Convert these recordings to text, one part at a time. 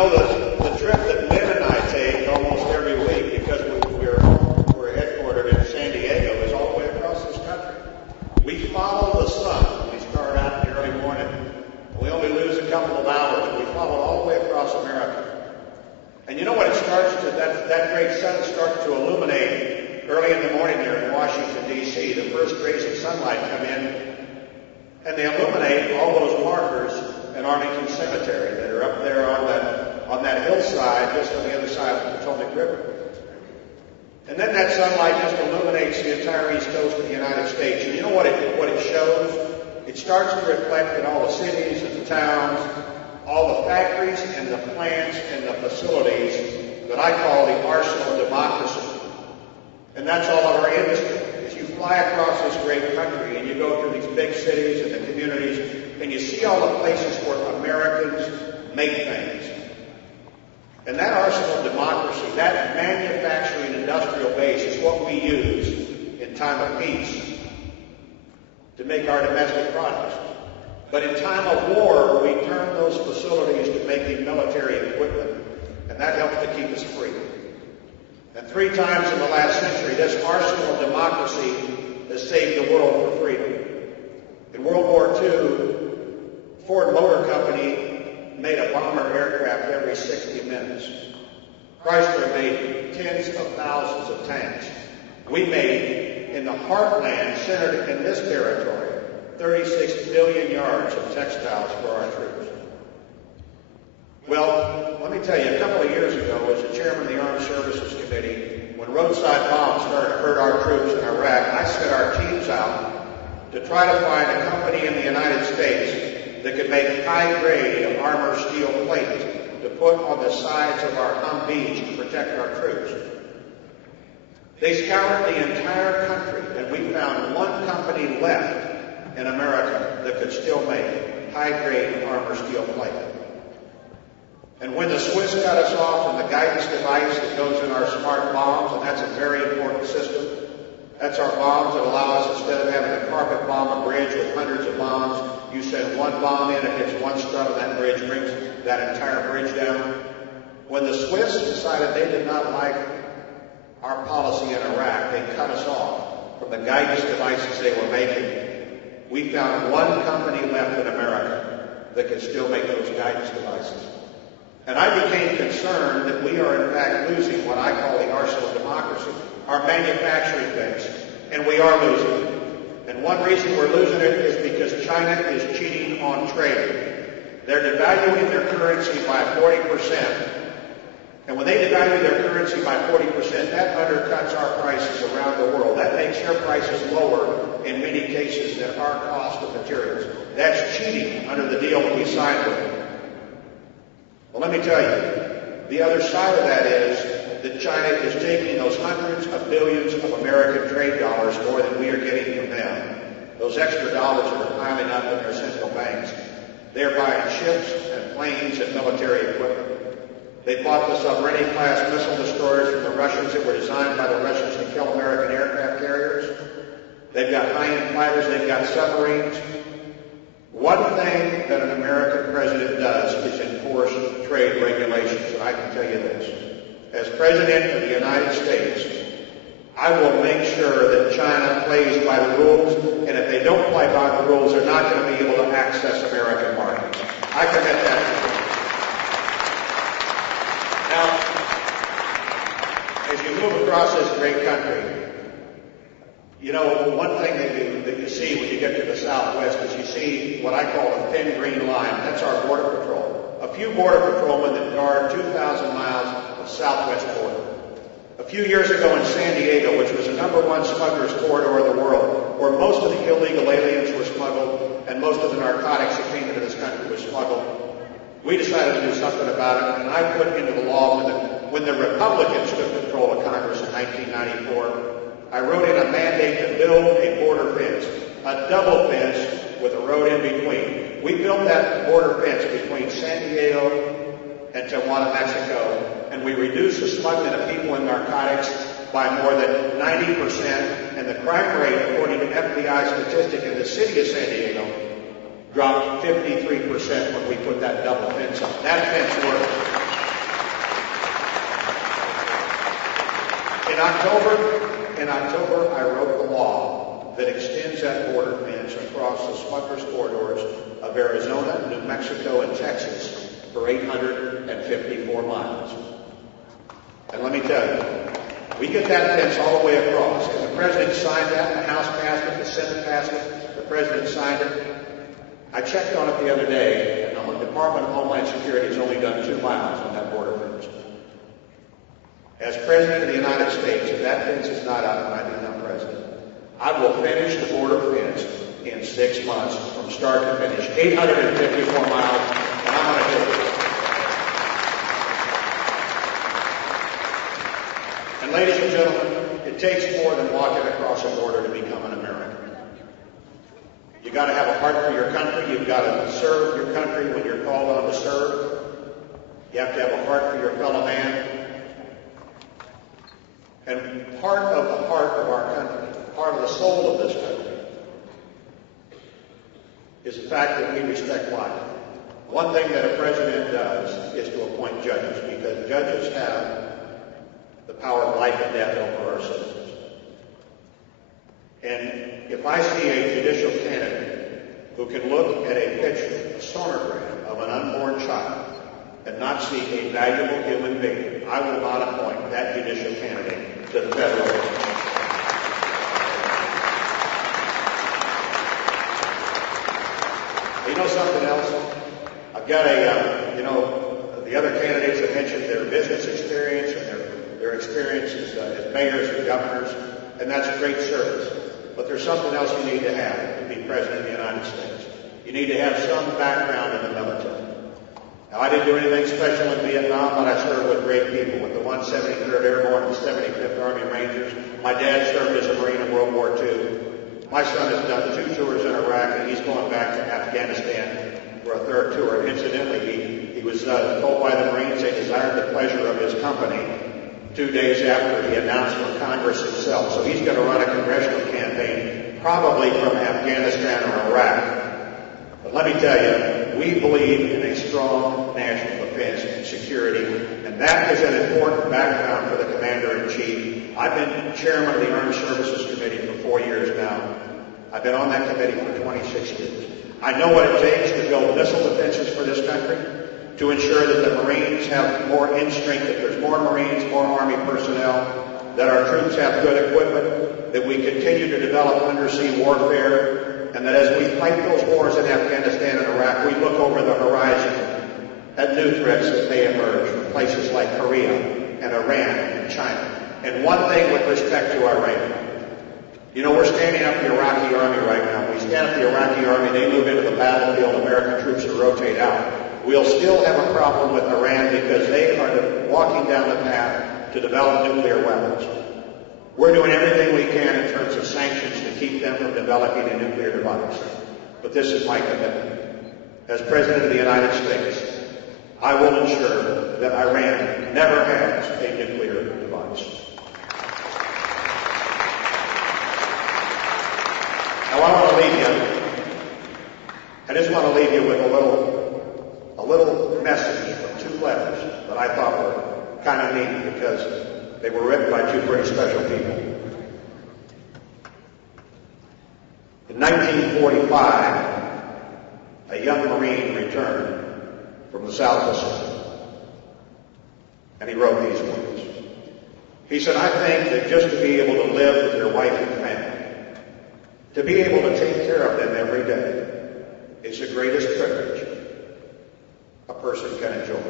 know, the trip that Lynn and I take almost every week, because we're headquartered in San Diego, is all the way across this country. We follow the sun when we start out in the early morning. We only lose a couple of hours. We follow it all the way across America. And you know what it starts to, that great sun starts to illuminate early in the morning there in Washington, D.C. The first rays of sunlight come in, and they illuminate all those markers in Arlington Cemetery that are up there on that hillside just on the other side of the Potomac River. And then that sunlight just illuminates the entire east coast of the United States. And you know what it shows? It starts to reflect in all the cities and the towns, all the factories and the plants and the facilities that I call the arsenal of democracy. And that's all of our industry. As you fly across this great country and you go through these big cities and the communities and you see all the places where Americans make things. And that arsenal of democracy, that manufacturing industrial base is what we use in time of peace to make our domestic products. But in time of war, we turn those facilities to making military equipment, and that helps to keep us free. And 3 times in the last century, this arsenal of democracy has saved the world for freedom. In World War II, Ford Motor Company made a bomber aircraft every 60 minutes. Chrysler made tens of thousands of tanks. We made, in the heartland centered in this territory, 36 billion yards of textiles for our troops. Well, let me tell you, a couple of years ago, as the chairman of the Armed Services Committee, when roadside bombs started to hurt our troops in Iraq, I sent our teams out to try to find a company in the United States that could make high-grade armor steel plate to put on the sides of our Humvees to protect our troops. They scoured the entire country, and we found one company left in America that could still make high-grade armor steel plate. And when the Swiss cut us off from the guidance device that goes in our smart bombs, and that's a very important system, that's our bombs that allow us, instead of having a carpet bomb a bridge with hundreds of bombs, you send one bomb in, it hits one strut of that bridge, brings that entire bridge down. When the Swiss decided they did not like our policy in Iraq, they cut us off from the guidance devices they were making. We found one company left in America that could still make those guidance devices. And I became concerned that we are in fact losing what I call the arsenal of democracy, our manufacturing base, and we are losing it. And one reason we're losing it is because China is cheating on trade. They're devaluing their currency by 40%. And when they devalue their currency by 40%, that undercuts our prices around the world. That makes their prices lower in many cases than our cost of materials. That's cheating under the deal that we signed with them. Well, let me tell you, the other side of that is that China is taking those hundreds of billions of American trade dollars, more than we are getting from them. Those extra dollars that are piling up in their central banks. They're buying ships and planes and military equipment. They bought the Spartanburg-class missile destroyers from the Russians that were designed by the Russians to kill American aircraft carriers. They've got high-end fighters. They've got submarines. One thing that an American president does is enforce trade regulations, and I can tell you this. As President of the United States, I will make sure that China plays by the rules, and if they don't play by the rules, they're not going to be able to access American markets. I commit that to you. Now, as you move across this great country, you know, one thing that you see when you get to the Southwest is you see what I call a thin green line. That's our Border Patrol. A few Border Patrolmen that guard 2,000 miles of Southwest border. A few years ago in San Diego, which was the #1 smugglers corridor in the world, where most of the illegal aliens were smuggled and most of the narcotics that came into this country was smuggled, we decided to do something about it, and I put into the law when the Republicans took control of Congress in 1994, I wrote in a mandate to build a border fence, a double fence with a road in between. We built that border fence between San Diego and Tijuana, Mexico, and we reduced the smuggling of people and narcotics by more than 90%, and the crime rate, according to FBI statistic in the city of San Diego, dropped 53% when we put that double fence up. That fence worked. In October, I wrote the law that extends that border fence across the smugglers' corridors of Arizona, New Mexico, and Texas for 854 miles. And let me tell you, we get that fence all the way across. And the President signed that, the House passed it, the Senate passed it, the President signed it. I checked on it the other day, and the Department of Homeland Security has only done 2 miles on that border fence. As President of the United States, if that fence is not up when I become President, I will finish the border fence in 6 months from start to finish. 854 miles, and I'm going to do it. And ladies and gentlemen, it takes more than walking across a border to become an American. You've got to have a heart for your country. You've got to serve your country when you're called on to serve. You have to have a heart for your fellow man. And part of the heart of our country, part of the soul of this country, is the fact that we respect life. One thing that a president does is to appoint judges, because judges have the power of life and death over our citizens. And if I see a judicial candidate who can look at a picture, a sonogram of an unborn child, and not see a valuable human being, I will not appoint that judicial candidate to the federal level. You know something else? I've got the other candidates that mentioned their business experience and their experiences as mayors and governors, and that's great service. But there's something else you need to have to be President of the United States. You need to have some background in the military. Now, I didn't do anything special in Vietnam, but I served with great people, with the 173rd Airborne and the 75th Army Rangers. My dad served as a Marine in World War II. My son has done 2 tours in Iraq, and he's going back to Afghanistan for a 3rd tour. Incidentally, he was told by the Marines they desired the pleasure of his company 2 days after he announced for Congress himself. So he's going to run a congressional campaign, probably from Afghanistan or Iraq. But let me tell you, we believe in a strong national defense and security, and that is an important background for the Commander-in-Chief. I've been chairman of the Armed Services Committee for 4 years now. I've been on that committee for 26 years. I know what it takes to build missile defenses for this country, to ensure that the Marines have more in-strength, that there's more Marines, more Army personnel, that our troops have good equipment, that we continue to develop undersea warfare, and that as we fight those wars in Afghanistan and Iraq, we look over the horizon at new threats that may emerge from places like Korea and Iran and China. And one thing with respect to Iran, we're standing up the Iraqi army right now. When we stand up the Iraqi army, they move into the battlefield, American troops will rotate out. We'll still have a problem with Iran because they are walking down the path to develop nuclear weapons. We're doing everything we can in terms of sanctions to keep them from developing a nuclear device. But this is my commitment. As President of the United States, I will ensure that Iran never has a nuclear device. Now I want to leave you. I just want to leave you with a little message from 2 letters that I thought were kind of neat because they were written by 2 pretty special people. In 1945, a young Marine returned from the South Pacific, and he wrote these words. He said, "I think that just to be able to live with your wife and family, to be able to take care of them every day, is the greatest privilege a person can enjoy."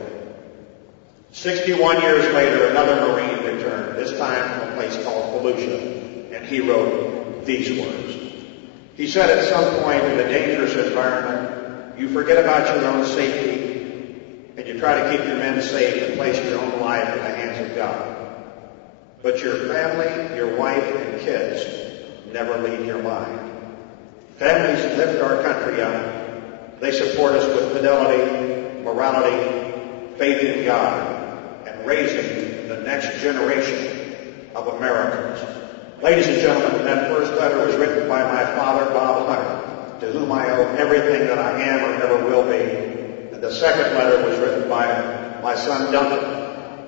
61 years later, another Marine returned, this time from a place called Fallujah, and he wrote these words. He said, "At some point in a dangerous environment, you forget about your own safety, and you try to keep your men safe and place your own life in the hands of God. But your family, your wife, and kids never leave your mind. Families lift our country up. They support us with fidelity, morality, faith in God, and raising the next generation of Americans." Ladies and gentlemen, that first letter was written by my father, Bob Hunter, to whom I owe everything that I am or ever will be. And the second letter was written by my son, Duncan,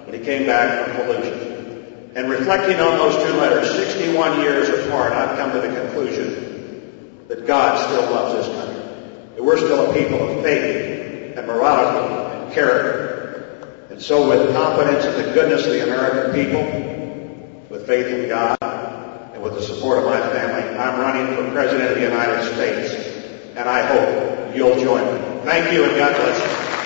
when he came back from Fallujah. And reflecting on those two letters, 61 years apart, I've come to the conclusion that God still loves this country. That we're still a people of faith and morality and character. And so with confidence in the goodness of the American people, with faith in God, and with the support of my family, I'm running for President of the United States. And I hope you'll join me. Thank you, and God bless you.